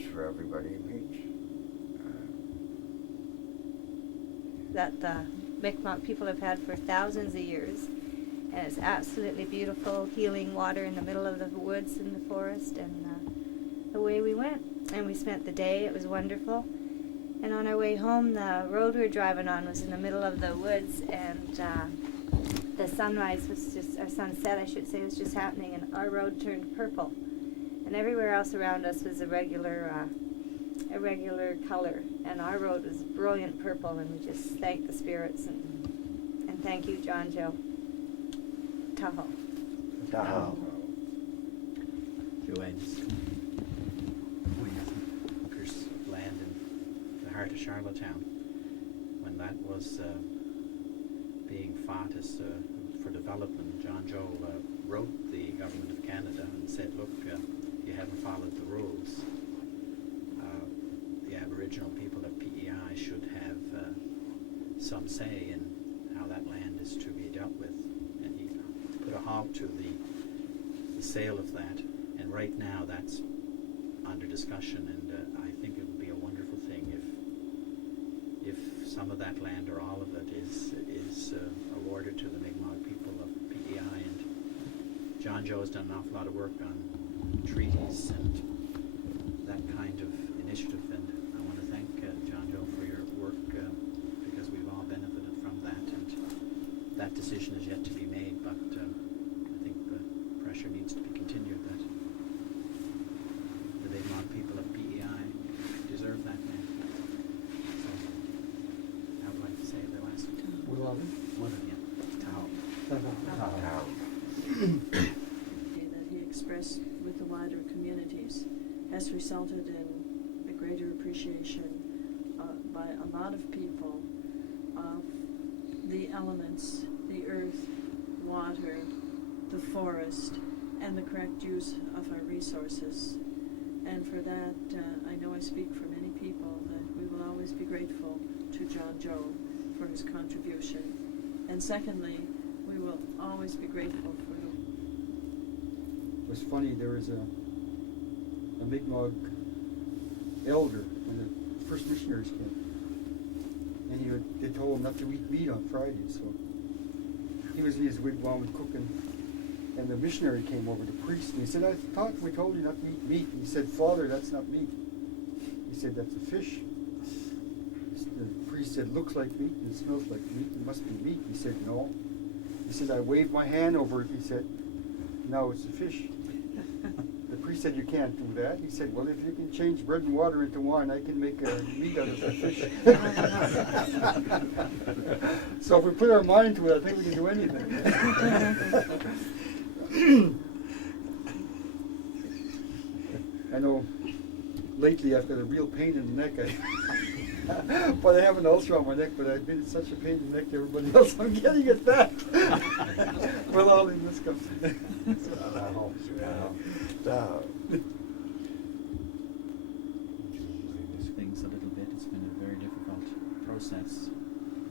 for everybody to meet. That the Mi'kmaq people have had for thousands of years. And it's absolutely beautiful, healing water in the middle of the woods in the forest. And away we went. And we spent the day. It was wonderful. And on our way home, the road we were driving on was in the middle of the woods. And the sunrise was just, or sunset, I should say, was just happening. And our road turned purple. And everywhere else around us was a regular color, and our road was brilliant purple, and we just thank the spirits and thank you, John Joe. Tahoe. Tahoe. Joanne's Hooker's land in the heart of Charlottetown. When that was being fought as for development, John Joe wrote the government of Canada and said, look, you haven't followed the rules. The Aboriginal people of PEI should have some say in how that land is to be dealt with. And he put a halt to the sale of that. And right now that's under discussion, and I think it would be a wonderful thing if some of that land or all of it is awarded to the Mi'kmaq people of PEI. And John Joe has done an awful lot of work on treaties and that kind of initiative, and I want to thank John Joe for your work because we've all benefited from that, and that decision is yet to be made, but I think the pressure needs to be continued that the Mi'kmaq people of PEI deserve that land. So I would like to say the last Tahoe. that he expressed with the wider communities has resulted in a greater appreciation by a lot of people of the elements, the earth, water, the forest, and the correct use of our resources. And for that, I know I speak for many people that we will always be grateful to John Joe for his contribution. And secondly, we will always be grateful for the... It was funny, there was a Mi'kmaq elder when the first missionaries came. And they told him not to eat meat on Friday, so he was in his wigwam cooking. And the missionary came over, the priest, and he said, I thought we told you not to eat meat. And he said, Father, that's not meat. He said, that's a fish. The priest said, looks like meat and it smells like meat. It must be meat. He said, no. He said, I waved my hand over it. He said, no, it's a fish. The priest said, you can't do that. He said, well, if you can change bread and water into wine, I can make meat out of the fish. So if we put our mind to it, I think we can do anything. I know lately I've got a real pain in the neck. But I have an ulcer on my neck, but I've been in such a pain in the neck to everybody else. I'm getting it back. Well, all in this comes. things a little bit. It's been a very difficult process.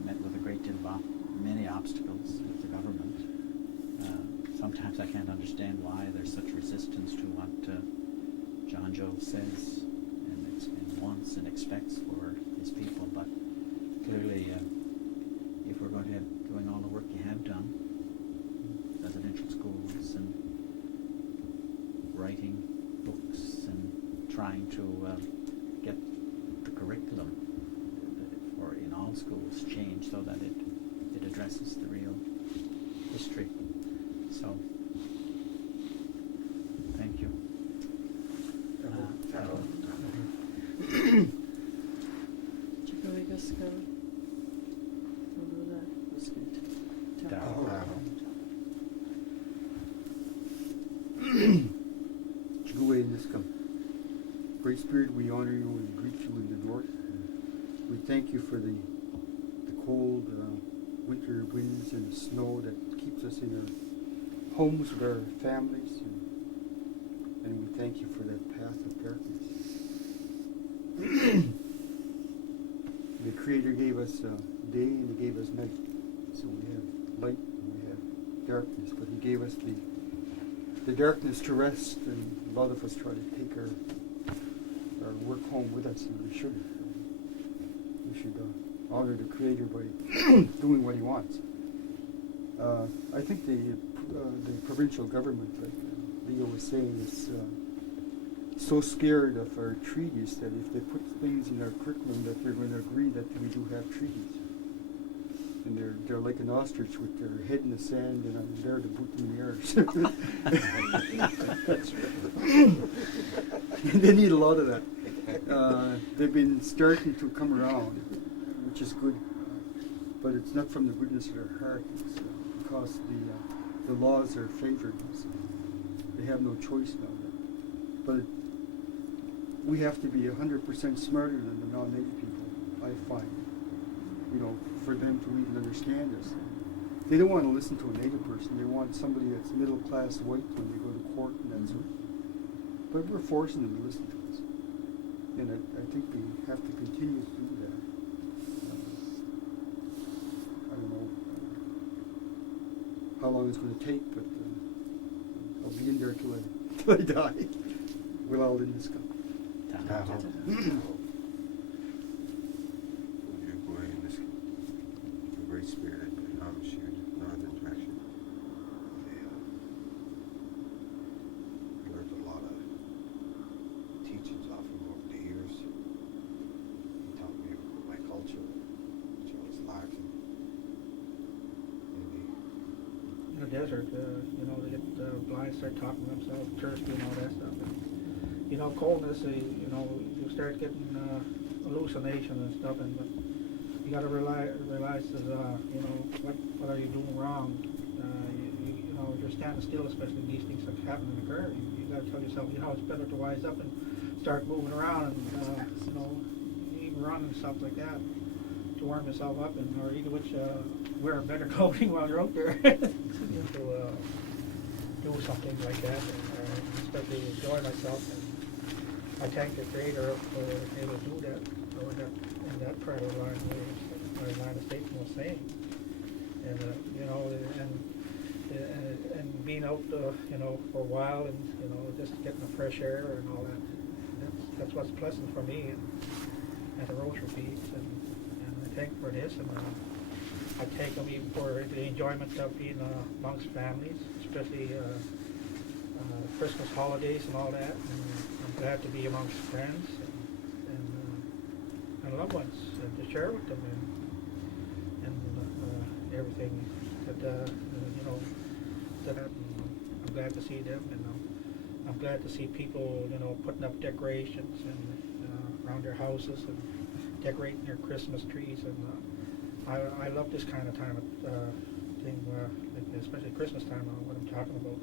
Met with a great deal of many obstacles with the government. Sometimes I can't understand why there's such resistance to what John Joe says and wants and expects for his people. But clearly, if we're going to have doing all the work you have done, residential schools and writing books and trying to get the curriculum for in all schools changed so that it addresses the real history. So, thank you. Great Spirit, we honor you and greet you in the north. We thank you for the cold winter winds and snow that keeps us in our homes with our families. And we thank you for that path of darkness. The Creator gave us day and He gave us night. So we have light and we have darkness, but He gave us the darkness to rest, and a lot of us try to take our our work home with us, and we shouldn't. We should honor the Creator by doing what He wants. I think the provincial government, like Leo was saying, is so scared of our treaties that if they put things in our curriculum that they're going to agree that we do have treaties. And they're like an ostrich with their head in the sand, and I'm there to boot them in the ears. That's right. They need a lot of that. They've been starting to come around, which is good, but it's not from the goodness of their heart. It's because the laws are favored us. They have no choice now. But we have to be 100% smarter than the non-native people, I find. You know, for them to even understand us. They don't want to listen to a native person. They want somebody that's middle class white when they go to court and that sort. But we're forcing them to listen to us. And I think we have to continue to do that. I don't know how long it's going to take, but I'll be in there till I die. We'll all in this cup. Tahoe. The Great Spirit and Amish here in the northern direction. I learned a lot of teachings off him over the years. He taught me my culture, which I was lacking. In the desert, you know, they get blind, start talking to themselves, thirsty and all that stuff. And, you know, coldness, you know, you start getting hallucination and stuff, and but you got to realize that, you know, what are you doing wrong? You know, if you're standing still, especially these things that happen in the car, you got to tell yourself, you know, it's better to wise up and start moving around and, you know, even run and stuff like that to warm yourself up, and or either which wear a better clothing while you're out there to do something like that, and especially enjoy myself. And I thank the Creator for being able to do that, or that in that part of the line where the United States was saying, and you know, and being out, you know, for a while, and you know, just getting the fresh air and all that. That's what's pleasant for me, and the rosary beads, and I thank for this, and I take them even for the enjoyment of being amongst families, especially Christmas holidays and all that. And I'm glad to be amongst friends and loved ones, and to share with them and everything that you know, that I'm glad to see them, and I'm glad to see people, you know, putting up decorations and around their houses and decorating their Christmas trees, and I love this kind of time thing, especially Christmas time. What I'm talking about,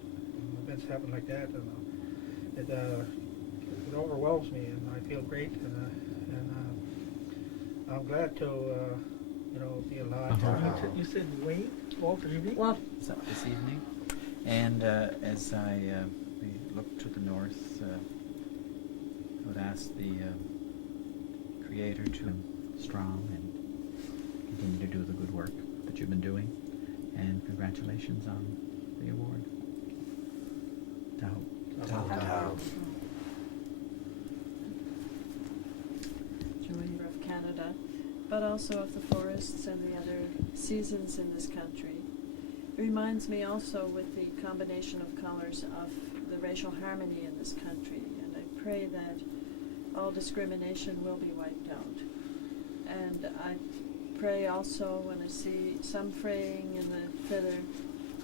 events happen like that, and it overwhelms me, and I feel great, and I'm glad to you know, be alive. You said Wayne, Walter, you mean? Well, So this evening, and as we look to the north, I would ask the Creator to be strong and continue to do the good work that you've been doing, and congratulations on the award. Tahoe. Tahoe. Joy of Canada, but also of the forests and the other seasons in this country. It reminds me also with the combination of colors of the racial harmony in this country, and I pray that all discrimination will be wiped out. And I pray also when I see some fraying in the feather,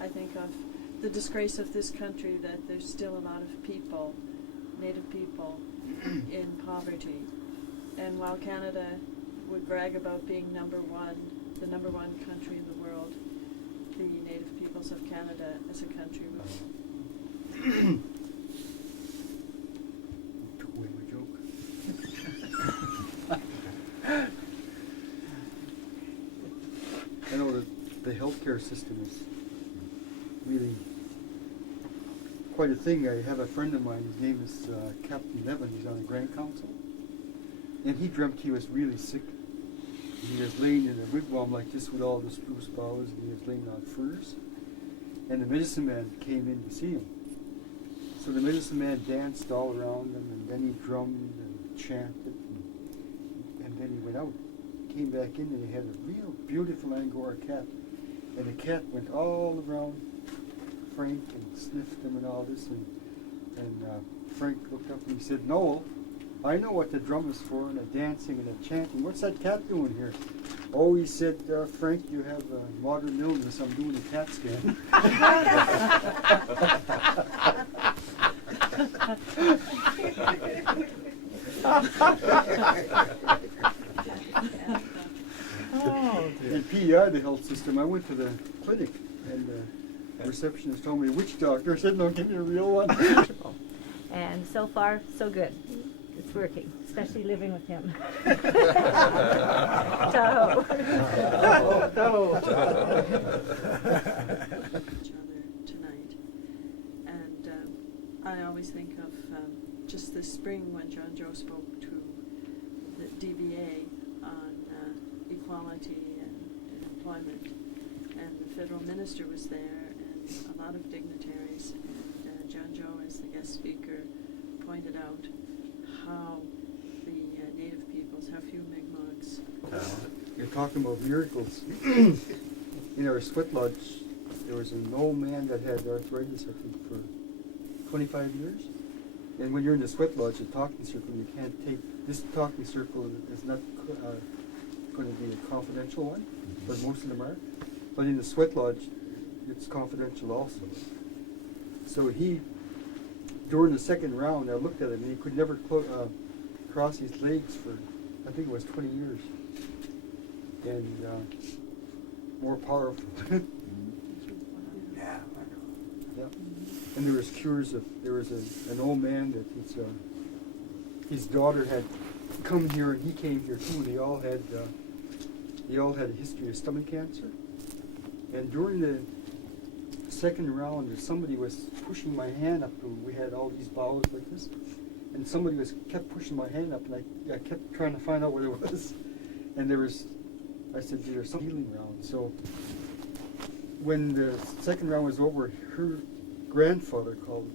I think of the disgrace of this country, that there's still a lot of people, Native people, in poverty. And while Canada would brag about being the number one country in the world, the Native peoples of Canada as a country will. Took away my joke. I know that the healthcare system is really quite a thing. I have a friend of mine, his name is Captain Nevin, he's on the Grand Council. And he dreamt he was really sick. He was laying in a wigwam like this with all the spruce boughs, and he was laying on furs. And the medicine man came in to see him. So the medicine man danced all around him, and then he drummed, and chanted, and then he went out, came back in, and he had a real beautiful Angora cat. And the cat went all around Frank and sniffed him and all this, and Frank looked up and he said, "Noel, I know what the drum is for, and the dancing and the chanting. What's that cat doing here?" "Oh," he said, "Frank, you have a modern illness. I'm doing a CAT scan." In PEI, the health system, I went to the clinic, and the receptionist told me, "Which doctor?" I said, "No, give me a real one." And so far, so good. It's working, especially living with him. Tahoe. Each other tonight, and I always think of just this spring when John Joe spoke to the DBA on equality and employment, and the federal minister was there, and a lot of dignitaries, and John Joe, as the guest speaker, pointed out how the native peoples, how few Mi'kmaqs. You're talking about miracles. In our sweat lodge, there was an old man that had arthritis, I think, for 25 years. And when you're in the sweat lodge, the talking circle, you can't take, this talking circle is not going to be a confidential one, but most of them are. But in the sweat lodge, it's confidential also. So he, during the second round, I looked at him, and he could never cross his legs for, I think it was 20 years. And more powerful. Yeah, I know. Yeah. And there was cures of, there was an old man that his daughter had come here, and he came here too, and they all had a history of stomach cancer. And during the second round, somebody was pushing my hand up, and we had all these bows like this, and somebody kept pushing my hand up, and I kept trying to find out what it was. And I said, "There's some healing round." So when the second round was over, her grandfather called.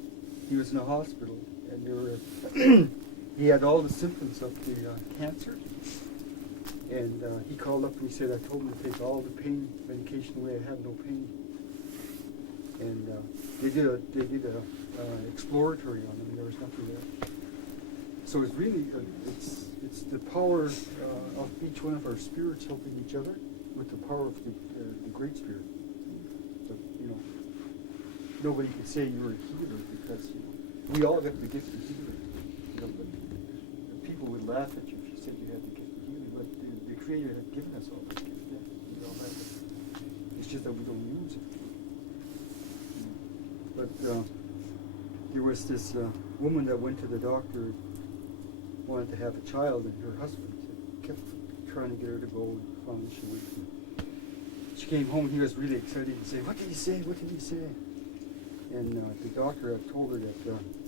He was in a hospital, and he had all the symptoms of the cancer. And he called up and he said, "I told him to take all the pain medication away. I have no pain." And they did a exploratory on him, and there was nothing there. So it's really it's the power of each one of our spirits helping each other with the power of the Great Spirit. But, nobody could say you were a healer because we all have the gift of healing. But people would laugh at you if you said you had the gift of healing. But the Creator had given us all that gift. Yeah, we all have it. It's just that we don't use it. But there was this woman that went to the doctor, wanted to have a child, and her husband kept trying to get her to go, and finally she went. She came home, and he was really excited and said, "What did he say? What did he say?" And the doctor had told her that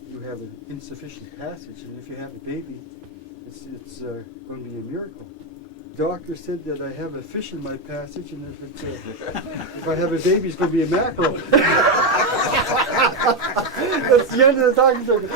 you have an insufficient passage, and if you have a baby, it's going to be a miracle. The doctor said that I have a fish in my passage, and if I have a baby, it's going to be a mackerel. That's the end of the talking circle.